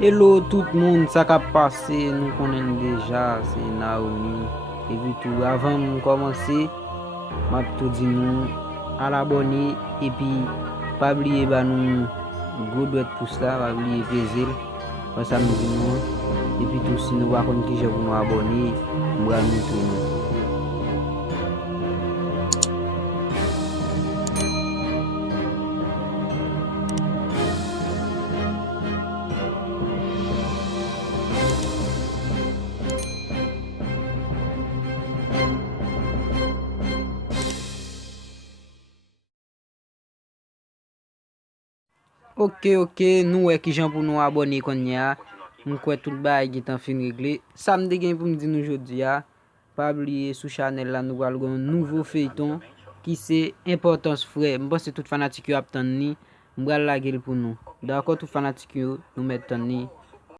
Hello tout moun, sa ka pase, nou konen deja, se Naomi. E pi tou, avan moun komanse, map tou di nou, al abone, e pi, pa bliye ba nou, go dwet pous la, pa bliye pezel, pa sa nou di nou. E pi tou, si nou wakon ki je pou nou abone, mbra nou tou nou. Ok, nou wè ki jan pou nou abone kon ya. Mwen kwe tout bagay ki tan fin regle. Samde gen pou mdi nou jodi ya. Pa bliye sou chanel la nou wal gon nouvo feyton ki se importans fre. Mwen se tout fanatik yo ap tan ni. Mwen wal lage l pou nou. Dako tout fanatik yo nou met tan ni.